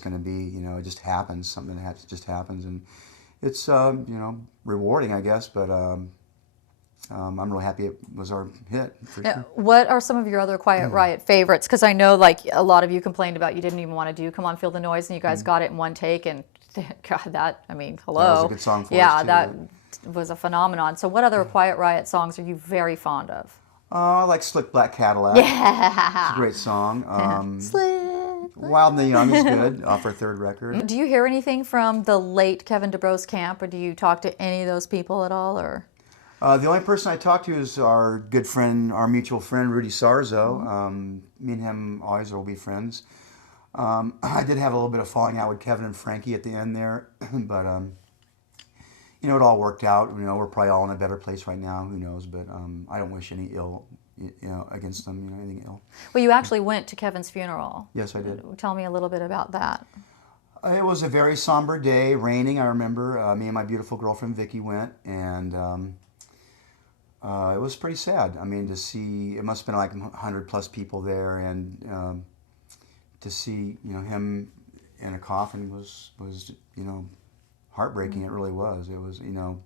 It's going to be, you know, it just happens, something that just happens, and it's, you know, rewarding, I guess, but I'm real happy it was our hit. For sure. What are some of your other Quiet Riot favorites? Because I know, like, a lot of you complained about you didn't even want to do Come On Feel the Noise, and you guys got it in one take, and God, that, I mean, hello. That was a good song for us, yeah, too. that was a phenomenon. So what other Quiet Riot songs are you very fond of? I like Slick Black Cadillac. Yeah. It's a great song. Slick. Wild and the Young is good, off our third record. Do you hear anything from the late Kevin DuBrose's camp, or do you talk to any of those people at all, or? The only person I talk to is our good friend, our mutual friend, Rudy Sarzo. Me and him always will be friends. I did have a little bit of falling out with Kevin and Frankie at the end there, but you know, it all worked out. You know, we're probably all in a better place right now. Who knows? But I don't wish any ill, you know, against them. You know, anything ill. Well, you actually went to Kevin's funeral. Yes, I did. Tell me a little bit about that. It was a very somber day, raining. I remember. Me and my beautiful girlfriend Vicky went, and it was pretty sad. I mean, to see, it must have been like 100+ people there, and to see, you know, him in a coffin was you know, heartbreaking. It really was. It was, you know,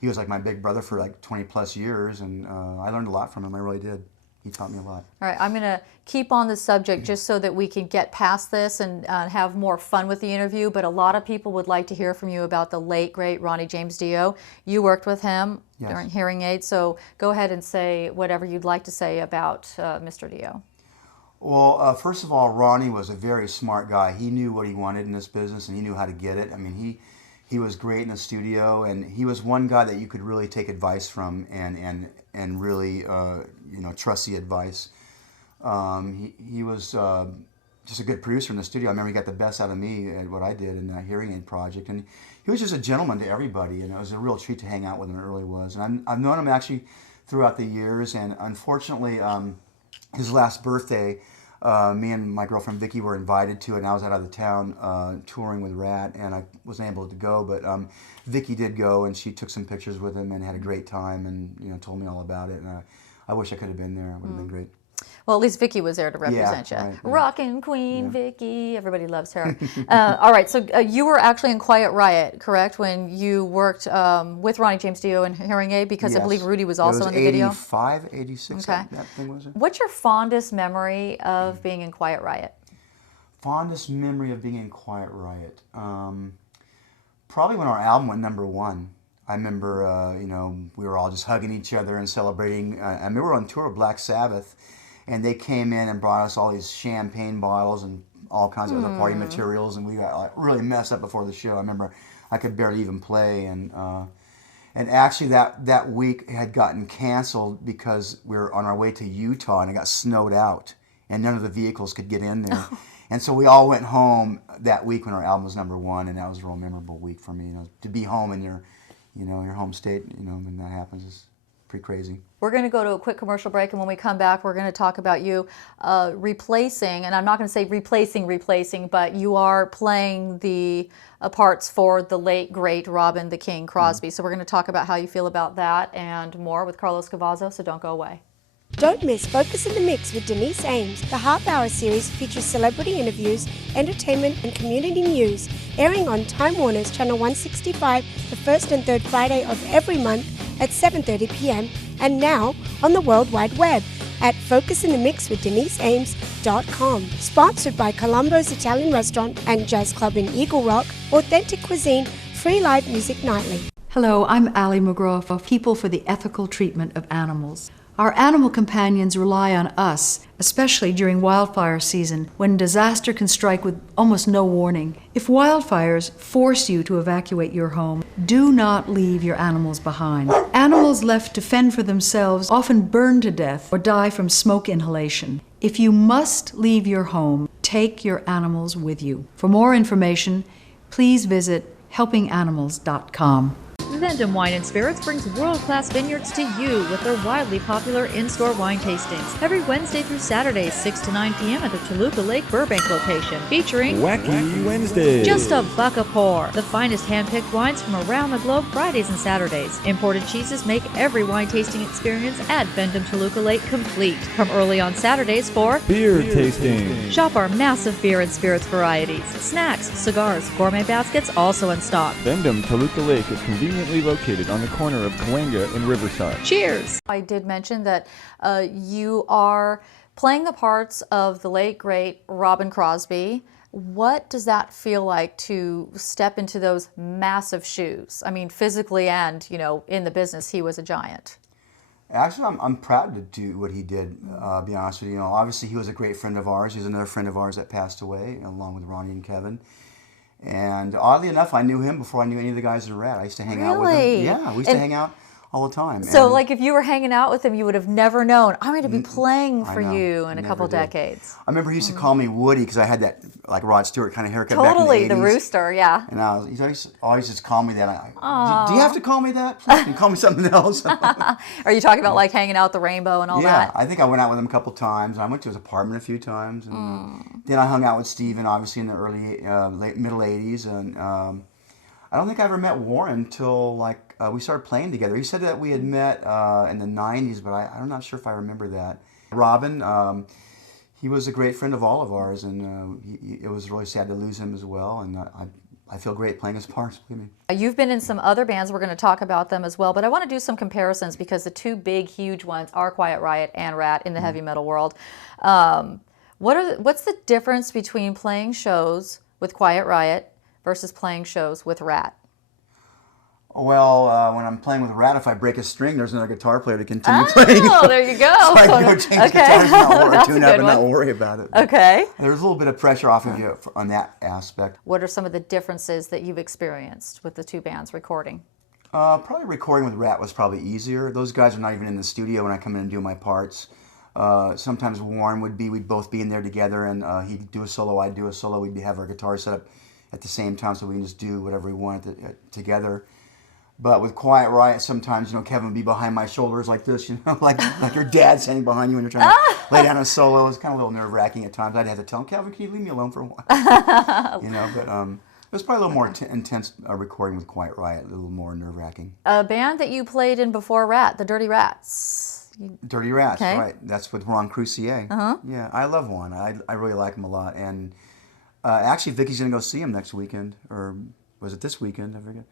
he was like my big brother for like 20+ years, and I learned a lot from him. I really did. He taught me a lot. All right, I'm going to keep on the subject just so that we can get past this and have more fun with the interview, but a lot of people would like to hear from you about the late, great Ronnie James Dio. You worked with him during Hearing Aid, so go ahead and say whatever you'd like to say about Mr. Dio. Well, first of all, Ronnie was a very smart guy. He knew what he wanted in this business, and he knew how to get it. I mean, he was great in the studio, and he was one guy that you could really take advice from and really you know, trust the advice. He was just a good producer in the studio. I remember he got the best out of me at what I did in that Hearing Aid project, and he was just a gentleman to everybody, and it was a real treat to hang out with him. It really was. And I've known him actually throughout the years, and unfortunately, his last birthday, me and my girlfriend Vicky were invited to it, and I was out of the town touring with Ratt, and I wasn't able to go, but Vicky did go, and she took some pictures with him and had a great time, and, you know, told me all about it, and I wish I could have been there. It would have been great. Well, at least Vicky was there to represent you. Right, yeah. Rockin' Queen Vicky, everybody loves her. All right, so you were actually in Quiet Riot, correct, when you worked with Ronnie James Dio in Hearing Aid, because I believe Rudy was also in the video? 85, 86, okay. that thing was it. What's your fondest memory of being in Quiet Riot? Fondest memory of being in Quiet Riot? Probably when our album went #1. I remember, you know, we were all just hugging each other and celebrating. I remember we were on tour with Black Sabbath, and they came in and brought us all these champagne bottles and all kinds of other party materials, and we got like really messed up before the show. I remember I could barely even play, and actually that week had gotten canceled because we were on our way to Utah, and it got snowed out, and none of the vehicles could get in there. And so we all went home that week when our album was #1, and that was a real memorable week for me. You know, to be home in your, you know, your home state, you know, when that happens is pretty crazy. We're going to go to a quick commercial break, and when we come back, we're going to talk about you replacing, and I'm not going to say replacing, but you are playing the parts for the late, great Robin the King Crosby. So we're going to talk about how you feel about that and more with Carlos Cavazo, so don't go away. Don't miss Focus in the Mix with Denise Ames. The half-hour series features celebrity interviews, entertainment and community news, airing on Time Warner's Channel 165 the first and third Friday of every month at 7:30 p.m. and now on the World Wide Web at focusinthemix.deniseames.com. Sponsored by Colombo's Italian Restaurant and Jazz Club in Eagle Rock, authentic cuisine, free live music nightly. Hello, I'm Allie McGraw of People for the Ethical Treatment of Animals. Our animal companions rely on us, especially during wildfire season, when disaster can strike with almost no warning. If wildfires force you to evacuate your home, do not leave your animals behind. Animals left to fend for themselves often burn to death or die from smoke inhalation. If you must leave your home, take your animals with you. For more information, please visit helpinganimals.com. Vendome Wine and Spirits brings world-class vineyards to you with their wildly popular in-store wine tastings every Wednesday through Saturday, 6 to 9 p.m. at the Toluca Lake Burbank location, featuring Wacky Wednesday. just a buck a pour. The finest hand-picked wines from around the globe Fridays and Saturdays. Imported cheeses make every wine tasting experience at Vendome Toluca Lake complete. From early on Saturdays for Beer tasting. shop our massive beer and spirits varieties, snacks, cigars, gourmet baskets also in stock. Vendome Toluca Lake is conveniently located on the corner of Cahuenga and Riverside. Cheers! I did mention that you are playing the parts of the late, great Robin Crosby. What does that feel like to step into those massive shoes? I mean, physically and, you know, in the business, he was a giant. Actually, I'm proud to do what he did, be honest with you. You know, obviously, he was a great friend of ours. He was another friend of ours that passed away, along with Ronnie and Kevin. And oddly enough, I knew him before I knew any of the guys in Ratt. I used to hang out with him. Really? Yeah, we used to hang out all the time. So, And like, if you were hanging out with him, you would have never known, I'm going to be playing I for know, you in a never couple did. decades. I remember he used to call me Woody because I had that, like, Rod Stewart kind of haircut back Totally, in the the 80s. rooster, yeah. And he always just call me that. Do you have to call me that? Please, can you call me something else? Are you talking about, like, hanging out the rainbow and all Yeah, that? I think I went out with him a couple times. I went to his apartment a few times. And then I hung out with Steven, obviously, in the early, middle 80s. And I don't think I ever met Warren until, like, we started playing together. He said that we had met in the 90s, but I'm not sure if I remember that. Robin, he was a great friend of all of ours, and it was really sad to lose him as well. And I feel great playing his parts, believe me. You've been in some other bands. We're going to talk about them as well, but I want to do some comparisons because the two big, huge ones are Quiet Riot and Ratt in the heavy metal world. What's the difference between playing shows with Quiet Riot versus playing shows with Ratt? Well, when I'm playing with Ratt, if I break a string, there's another guitar player to continue playing. Oh, there you go. So I can go change guitars and That's tune a up good and not one. worry about it. Okay. There's a little bit of pressure off of you on that aspect. What are some of the differences that you've experienced with the two bands recording? Probably recording with Ratt was probably easier. Those guys are not even in the studio when I come in and do my parts. Sometimes Warren we'd both be in there together, and he'd do a solo, I'd do a solo. We'd have our guitars set up at the same time so we can just do whatever we wanted together. But with Quiet Riot, sometimes, Kevin would be behind my shoulders like this, like your dad standing behind you when you're trying to lay down a solo. It was kind of a little nerve-wracking at times. I'd have to tell him, Kevin, can you leave me alone for a while? But it was probably a little more intense recording with Quiet Riot, a little more nerve-wracking. A band that you played in before Ratt, the Dirty Rats. Dirty Rats, Okay. right. That's with Ron Crucier. Yeah, I love Juan. I really like him a lot. And actually, Vicky's going to go see him next weekend. Or was it this weekend? I forget.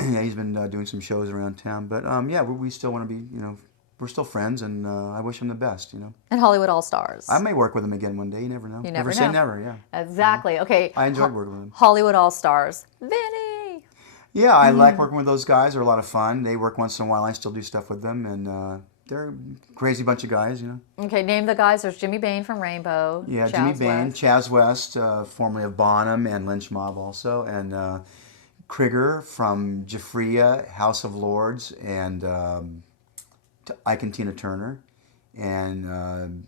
Yeah, he's been doing some shows around town. But yeah, we still want to be, we're still friends, and I wish him the best, And Hollywood All Stars. I may work with him again one day. You never know. You never say know. never, yeah. Exactly. Okay. I enjoyed working with him. Hollywood All Stars. Vinny. Yeah, I like working with those guys. They're a lot of fun. They work once in a while. I still do stuff with them, and they're a crazy bunch of guys, Okay, name the guys. There's Jimmy Bain from Rainbow. Yeah, Chaz Jimmy Bain, West. Chaz West, formerly of Bonham and Lynch Mob also, and Krieger from Jafria, House of Lords, and Ike and Tina Turner, and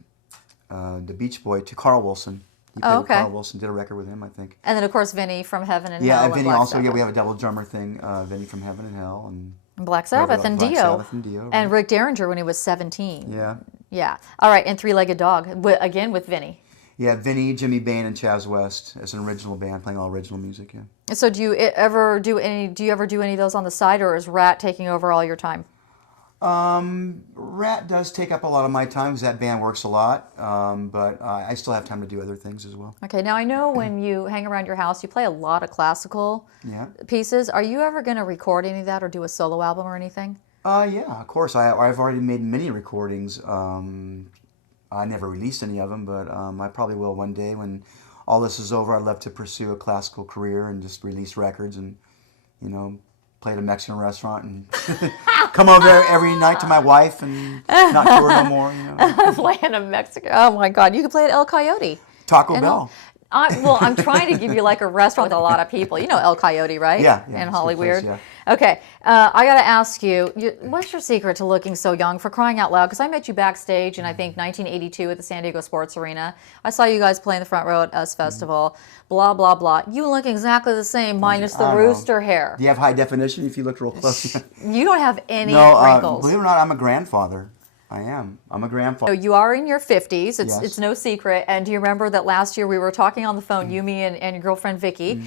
the Beach Boy to Carl Wilson. He played with okay. Carl Wilson, did a record with him, I think. And then, of course, Vinny from Heaven and Yeah, Hell. and Vinny Black also. Yeah, Sabbath. we have a double drummer thing. Vinny from Heaven and Hell, and Black Sabbath and Black Dio. Sabbath and Dio, And right. Rick Derringer when he was 17. Yeah. Yeah. All right, and Three-Legged Dog, again with Vinny. Yeah, Vinny, Jimmy Bain, and Chaz West as an original band, playing all original music. Yeah. So do you ever do any of those on the side, or is Ratt taking over all your time? Ratt does take up a lot of my time because that band works a lot, but I still have time to do other things as well. Okay, now I know when you hang around your house, you play a lot of classical Yeah. pieces. Are you ever going to record any of that or do a solo album or anything? Yeah, of course. I've already made many recordings. I never released any of them, but I probably will one day when all this is over. I'd love to pursue a classical career and just release records and, play at a Mexican restaurant and come over there every night to my wife and not tour no more. Playing a Mexican. Oh my God, you could play at El Coyote. Taco Bell. I'm trying to give you like a restaurant with a lot of people. You know El Coyote, right? Yeah, In it's a good Hollywood. place, Okay, I got to ask you, what's your secret to looking so young, for crying out loud? Because I met you backstage in, I think, 1982 at the San Diego Sports Arena. I saw you guys play in the front row at US Festival, blah, blah, blah. You look exactly the same, minus the rooster hair. Do you have high definition if you look real close? You don't have any No, wrinkles. believe it or not, I'm a grandfather. I am. I'm a grandfather. So you are in your 50s. Yes. It's no secret. And do you remember that last year we were talking on the phone, you, me, and your girlfriend, Vicky,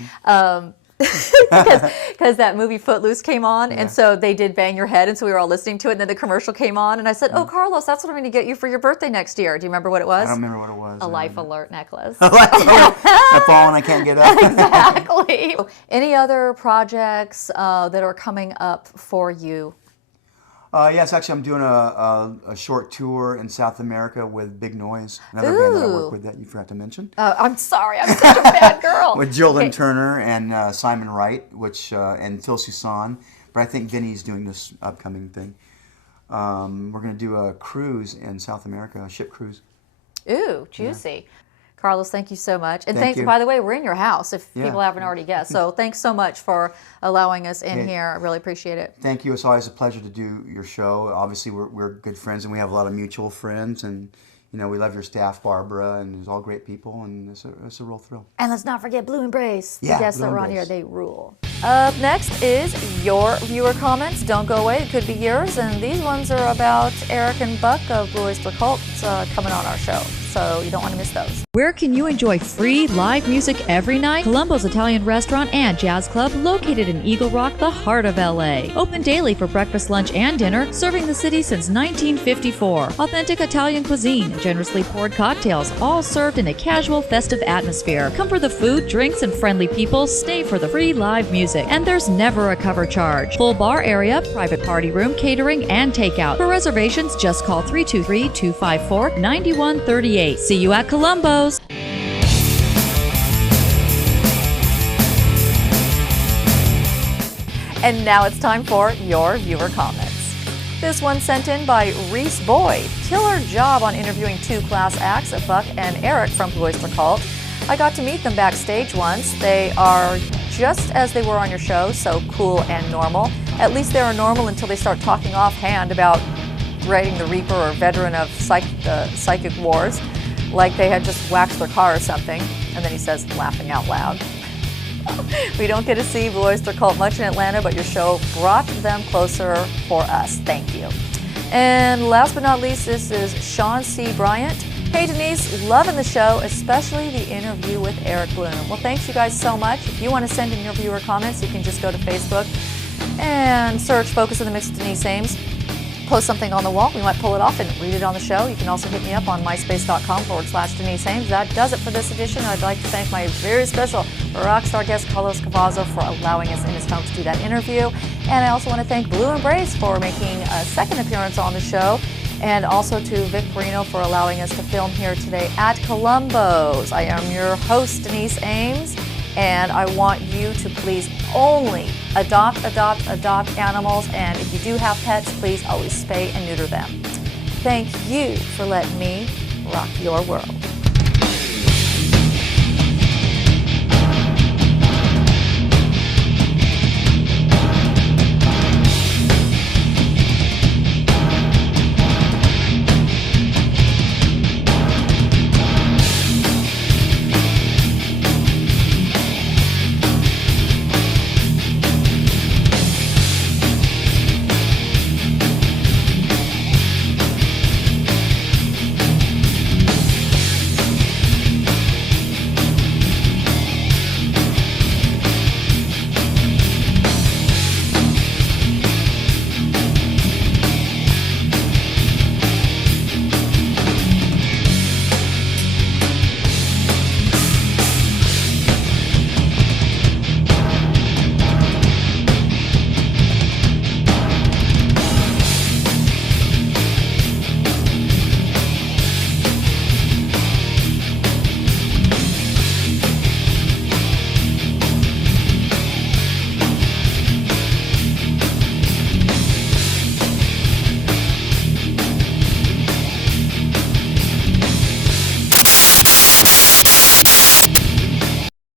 because that movie Footloose came on, and so they did Bang Your Head, and so we were all listening to it, and then the commercial came on, and I said, oh, Carlos, that's what I'm going to get you for your birthday next year. Do you remember what it was? I don't remember what it was. A Life Alert necklace. I fall and I can't get up. Exactly. Any other projects that are coming up for you? Yes, actually, I'm doing a short tour in South America with Big Noise, another band that I work with that you forgot to mention. I'm sorry, I'm such a bad girl. With Jill Lynn Turner and Simon Wright, and Phil Susan. But I think Vinny's doing this upcoming thing. We're going to do a cruise in South America, a ship cruise. Ooh, juicy. Yeah. Carlos, thank you so much. And thank you. By the way, we're in your house if people haven't already guessed. So thanks so much for allowing us in here. I really appreciate it. Thank you. It's always a pleasure to do your show. Obviously, we're good friends and we have a lot of mutual friends. And, you know, we love your staff, Barbara, and it's all great people. And it's a real thrill. And let's not forget Blue Embrace. Yeah, the guests Blue that were on Embrace. here, they rule. Up next is your viewer comments. Don't go away. It could be yours. And these ones are about Eric and Buck of Blue Oyster Cult coming on our show. So you don't want to miss those. Where can you enjoy free live music every night? Columbo's Italian Restaurant and Jazz Club, located in Eagle Rock, the heart of LA. Open daily for breakfast, lunch, and dinner, serving the city since 1954. Authentic Italian cuisine, generously poured cocktails, all served in a casual, festive atmosphere. Come for the food, drinks, and friendly people. Stay for the free live music. And there's never a cover charge. Full bar area, private party room, catering, and takeout. For reservations, just call 323-254-9138. See you at Columbo's. And now it's time for your viewer comments. This one sent in by Reese Boyd. Killer job on interviewing two class acts, Buck and Eric from Blue Oyster Cult. I got to meet them backstage once. They are just as they were on your show, so cool and normal. At least they are normal until they start talking offhand about writing the Reaper or veteran of the Psychic Wars, like they had just waxed their car or something. And then he says, laughing out loud. We don't get to see Blue Oyster Cult much in Atlanta, but your show brought them closer for us. Thank you. And last but not least, this is Sean C. Bryant. Hey Denise, loving the show, especially the interview with Eric Bloom. Well, thanks you guys so much. If you want to send in your viewer comments, you can just go to Facebook and search Focus in the Mix with Denise Ames. Post something on the wall. We might pull it off and read it on the show. You can also hit me up on myspace.com/Denise Ames. That does it for this edition. I'd like to thank my very special Rockstar guest, Carlos Cavazo, for allowing us in his home to do that interview. And I also want to thank Blue Embrace for making a second appearance on the show. And also to Vic Perino for allowing us to film here today at Columbo's. I am your host, Denise Ames. And I want you to please only adopt animals. And if you do have pets, please always spay and neuter them. Thank you for letting me rock your world.